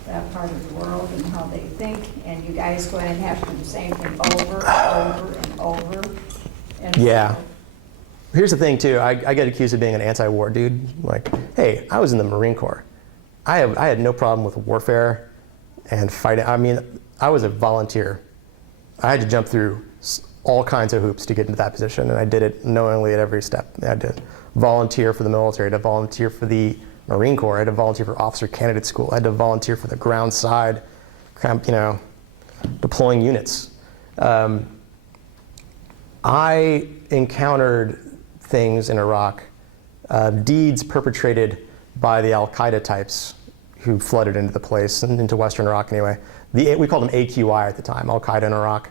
that part of the world and how they think, and you guys go in and have to do the same thing over and over and over. And Yeah. so- Here's the thing too, I get accused of being an anti-war dude. Like, hey, I was in the Marine Corps. I had no problem with warfare and fighting. I mean, I was a volunteer. I had to jump through all kinds of hoops to get into that position, and I did it knowingly at every step. I had to volunteer for the military, I had to volunteer for the Marine Corps, I had to volunteer for officer candidate school, I had to volunteer for the ground side, deploying units. I encountered things in Iraq, deeds perpetrated by the Al-Qaeda types who flooded into the place, and into Western Iraq anyway. We called them AQI at the time, Al-Qaeda in Iraq.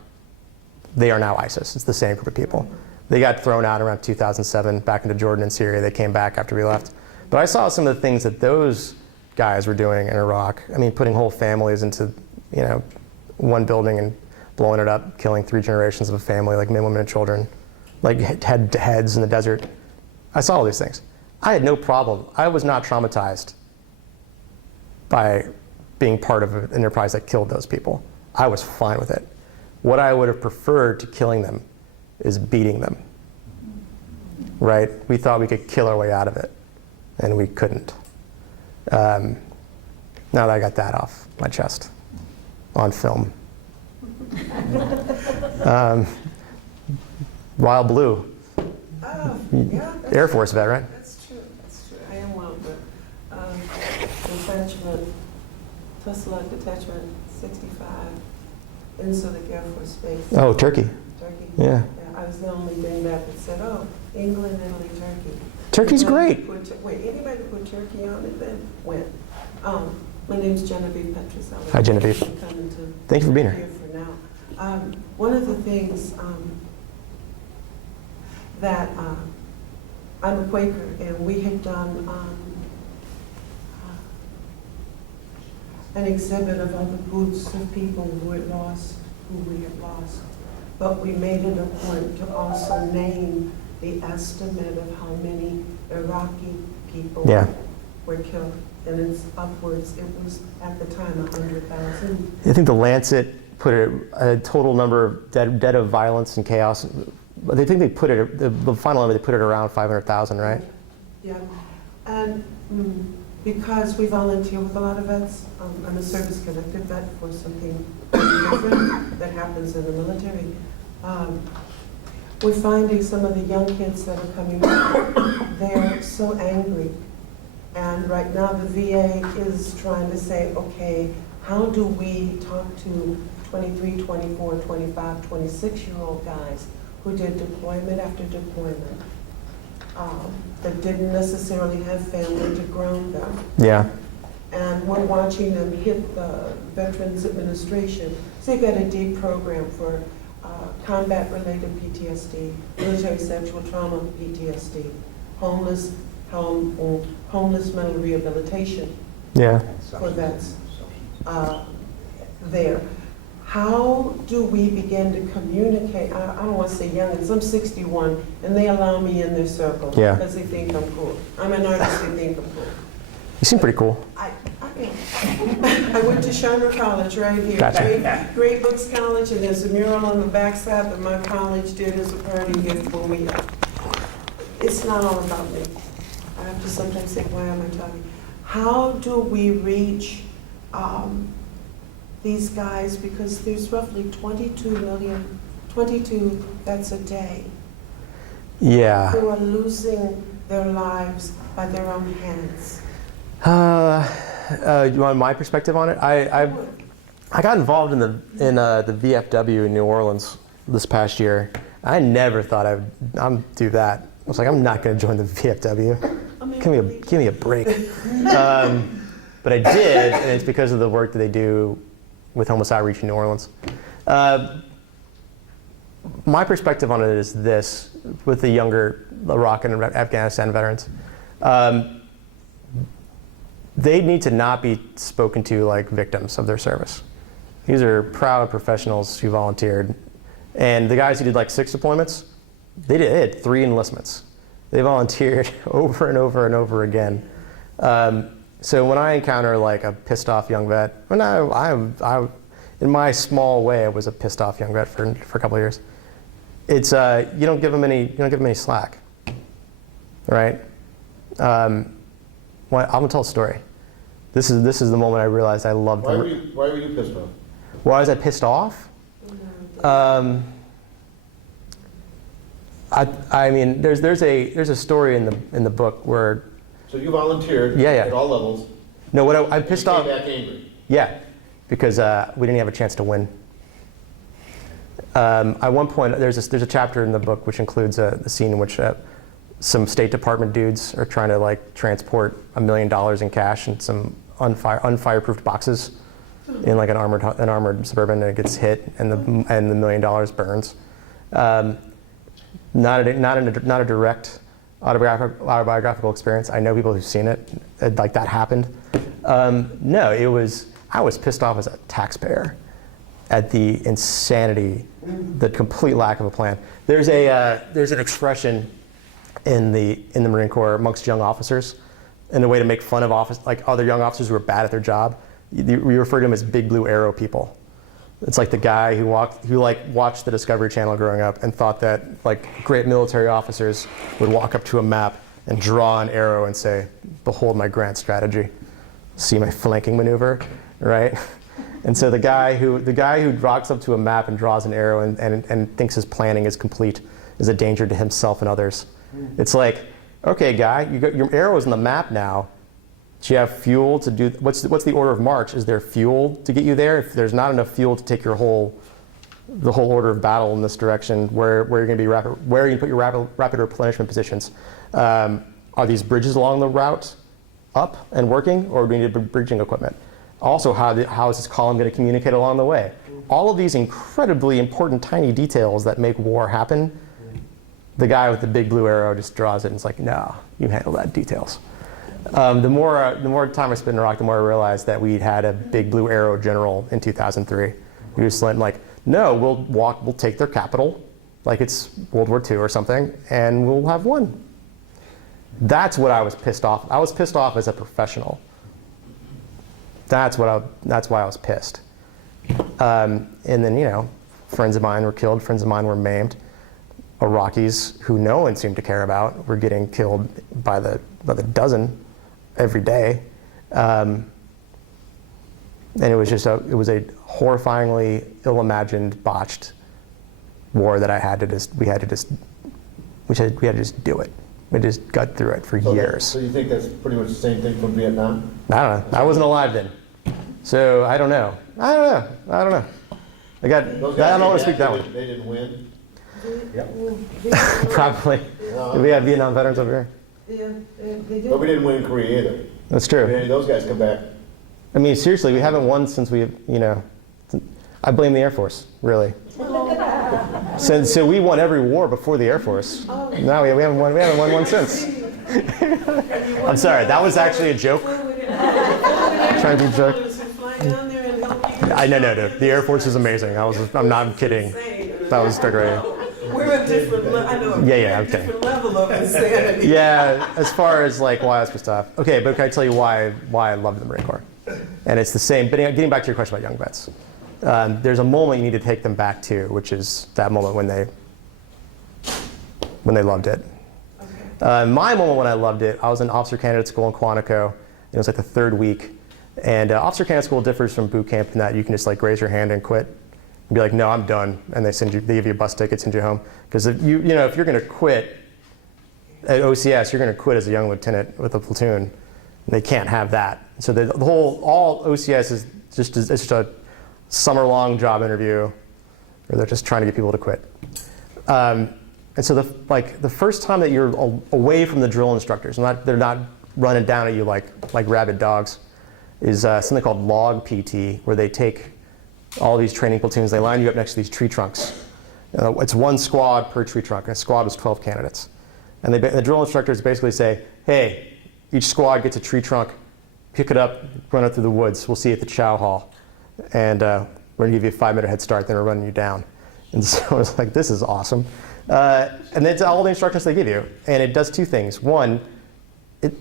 They are now ISIS. It's the same group of people. They got thrown out around 2007 back into Jordan and Syria. They came back after we left. But I saw some of the things that those guys were doing in Iraq. I mean, putting whole families into, one building and blowing it up, killing 3 generations of a family, like men, women, and children, like had heads in the desert. I saw all these things. I had no problem. I was not traumatized by being part of an enterprise that killed those people. I was fine with it. What I would have preferred to killing them is beating them, right? We thought we could kill our way out of it, and we couldn't. Now that I got that off my chest on film. Wild Blue, Yeah, Air Force vet, right? that's true. That's true. I am well, but detachment, Tesla detachment 65, Insular Air Force Base, Oh, Turkey. Turkey. Yeah. I was the only thing that said, oh, England, Italy, Turkey. Turkey's Anybody great. Wait, anybody put Turkey on it then? When? My name's Genevieve Petroselli. Hi, Genevieve. I'm coming to Thank you for being here. here for now. One of the things that I'm a Quaker, and we had done an exhibit of all the groups of people who had lost, who we had lost. But we made it a point to also name the estimate of how many Iraqi people Yeah. were killed. And it's upwards, it was at the time 100,000. I think the Lancet put a total number of dead of violence and chaos. But they think they put it, the final number, they put it around 500,000, right? Yeah, and because we volunteer with a lot of vets, I'm a service-connected vet for something different that happens in the military. We're finding some of the young kids that are coming up, they're so angry. And right now the VA is trying to say, okay, how do we talk to 23, 24, 25, 26-year-old guys who did deployment after deployment, that didn't necessarily have family to ground them. Yeah. And we're watching them hit the Veterans Administration. So they've got a deep program for combat-related PTSD, military sexual trauma PTSD, homeless mental rehabilitation Yeah. for vets there. How do we begin to communicate? I don't want to say youngins, I'm 61, and they allow me in their circle Yeah. because they think I'm cool. I'm an artist, they think I'm cool. You seem pretty cool. I am. I went to Shimer College right here. Gotcha. Great Books College, and there's a mural on the backside that my college did as a party gift for me. It's not all about me. I have to sometimes say, why am I talking? How do we reach these guys? Because there's roughly 22 vets a day Yeah. who are losing their lives by their own hands. You want my perspective on it? I got involved in the VFW in New Orleans this past year. I never thought I'd do that. I was like, I'm not going to join the VFW. Give me a break. But I did, and it's because of the work that they do with homeless outreach in New Orleans. My perspective on it is this, with the younger Iraq and Afghanistan veterans. They need to not be spoken to like victims of their service. These are proud professionals who volunteered. And the guys who did like 6 deployments, they had 3 enlistments. They volunteered over and over and over again. So when I encounter like a pissed off young vet, I in my small way, I was a pissed off young vet for a couple of years. it's you don't give them any slack, right? Well, I'm gonna tell a story. This is the moment I realized I loved. Why were you pissed off? Why was I pissed off? I mean, there's a story in the book where. So you volunteered Yeah. at all levels. No, what I'm pissed and off. you came back angry. Yeah, because we didn't have a chance to win. At one point, there's a chapter in the book which includes the scene in which some State Department dudes are trying to like transport $1 million in cash in some unfireproofed boxes in like an armored Suburban, and it gets hit, and the $1 million burns. Not a direct autobiographical experience. I know people who've seen it, like that happened. No, I was pissed off as a taxpayer at the insanity, the complete lack of a plan. There's an expression in the Marine Corps amongst young officers, in a way to make fun of other young officers who are bad at their job. We refer to them as big blue arrow people. It's like the guy who watched the Discovery Channel growing up and thought that like great military officers would walk up to a map and draw an arrow and say, "Behold my grand strategy. See my flanking maneuver," right? And so the guy who rocks up to a map and draws an arrow and thinks his planning is complete is a danger to himself and others. It's like, okay, guy, your arrow's on the map now. Do you have fuel to do? What's the order of march? Is there fuel to get you there? If there's not enough fuel to take the whole order of battle in this direction, where you're going to be where you can put your rapid replenishment positions? Are these bridges along the route up and working, or do we need bridging equipment? Also, how is this column going to communicate along the way? All of these incredibly important tiny details that make war happen. The guy with the big blue arrow just draws it and it's like, no, you handle that details. The more time I spent in Iraq, the more I realized that we had a big blue arrow general in 2003. He was like, no, we'll take their capital, like it's World War II or something, and we'll have won. That's what I was pissed off. I was pissed off as a professional. That's why I was pissed. And then, friends of mine were killed, friends of mine were maimed. Iraqis, who no one seemed to care about, were getting killed by the dozen every day. And it was a horrifyingly ill-imagined, botched war that we had to just do it. We just got through it for years. So you think that's pretty much the same thing from Vietnam? I don't know. I wasn't alive then. So I don't know. I don't know. I don't want to speak that one. They didn't win? Probably. We have Vietnam veterans over here. Yeah, they do. But we didn't win in Korea either. That's true. Did any of those guys come back? I mean, seriously, we haven't won since I blame the Air Force, really. So we won every war before the Air Force. No, we haven't won one since. I'm sorry, that was actually a joke. Trying to be a joke. No. The Air Force is amazing. I'm not kidding. That was great. We're a different level. Okay. Different level of insanity. Yeah, as far as like why I was pissed off. Okay, but can I tell you why I love the Marine Corps? And it's the same. But getting back to your question about young vets, there's a moment you need to take them back to, which is that moment when they loved it. Okay. My moment when I loved it, I was in officer candidate school in Quantico. It was like the third week, and officer candidate school differs from boot camp in that you can just like raise your hand and quit. Be like, no, I'm done, and they give you a bus ticket, send you home. Because if you're going to quit at OCS, you're going to quit as a young lieutenant with a platoon. They can't have that. So all OCS is just a summer-long job interview, where they're just trying to get people to quit. And so the first time that you're away from the drill instructors, they're not running down at you like rabid dogs, is something called log PT, where they take all these training platoons, they line you up next to these tree trunks. It's one squad per tree trunk, and a squad is 12 candidates. And the drill instructors basically say, hey, each squad gets a tree trunk, pick it up, run it through the woods, we'll see you at the chow hall. And we're gonna give you a 5-minute head start, then we're running you down. And so I was like, this is awesome. And that's all the instructions they give you. And it does two things. One, it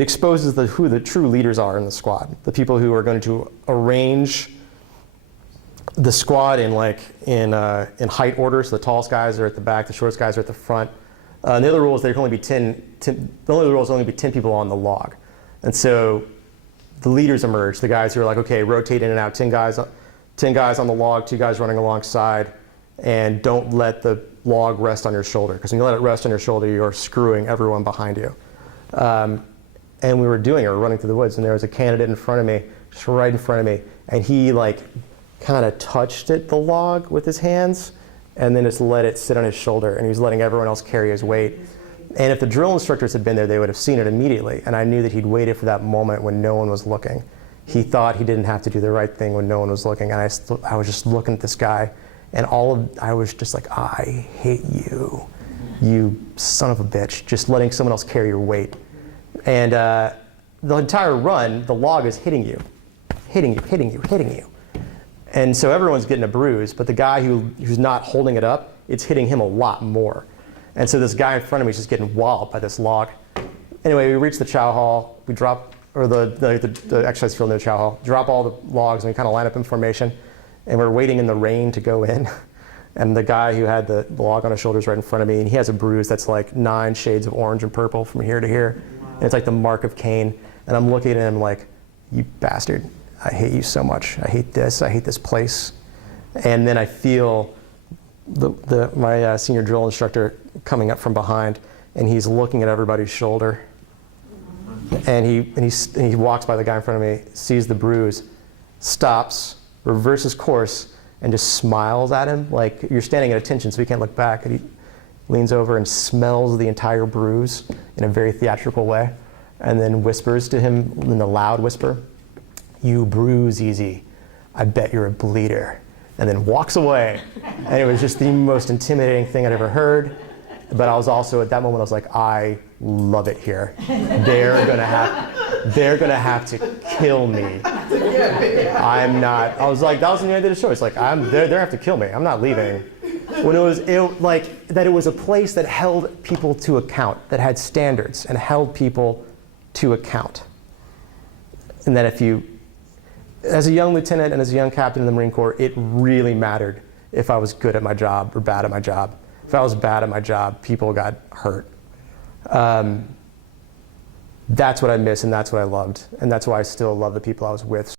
exposes who the true leaders are in the squad, the people who are going to arrange the squad in height order. So the tallest guys are at the back, the shortest guys are at the front. And the other rule is there can only be 10 people on the log. And so the leaders emerge, the guys who are like, okay, rotate in and out, 10 guys on the log, 2 guys running alongside, and don't let the log rest on your shoulder, because when you let it rest on your shoulder, you're screwing everyone behind you. And we were doing it, we were running through the woods, and there was a candidate in front of me, just right in front of me, and he kind of touched the log with his hands, and then just let it sit on his shoulder, and he was letting everyone else carry his weight. And if the drill instructors had been there, they would have seen it immediately, and I knew that he'd waited for that moment when no one was looking. He thought he didn't have to do the right thing when no one was looking, and I was just looking at this guy, and I was just like, I hate you, you son of a bitch, just letting someone else carry your weight. And the entire run, the log is hitting you. And so everyone's getting a bruise, but the guy who's not holding it up, it's hitting him a lot more. And so this guy in front of me is just getting walloped by this log. Anyway, we reach the chow hall, we drop, or the exercise field near the chow hall, drop all the logs, and we kind of line up in formation, and we're waiting in the rain to go in. And the guy who had the log on his shoulders right in front of me, and he has a bruise that's like 9 shades of orange and purple from here to here. And it's like the mark of Cain. And I'm looking at him like, you bastard, I hate you so much. I hate this place. And then I feel my senior drill instructor coming up from behind, and he's looking at everybody's shoulder. And he walks by the guy in front of me, sees the bruise, stops, reverses course, and just smiles at him. Like, you're standing at attention, so he can't look back. And he leans over and smells the entire bruise in a very theatrical way, and then whispers to him in a loud whisper, "You bruise easy. I bet you're a bleeder." And then walks away. And it was just the most intimidating thing I'd ever heard. But I was also, at that moment, I was like, I love it here. They're gonna have to kill me. I'm not. I was like, that was the end of the show. It's like, they're gonna have to kill me. I'm not leaving. When it was a place that held people to account, that had standards and held people to account. And that as a young lieutenant and as a young captain in the Marine Corps, it really mattered if I was good at my job or bad at my job. If I was bad at my job, people got hurt. That's what I miss, and that's what I loved. And that's why I still love the people I was with.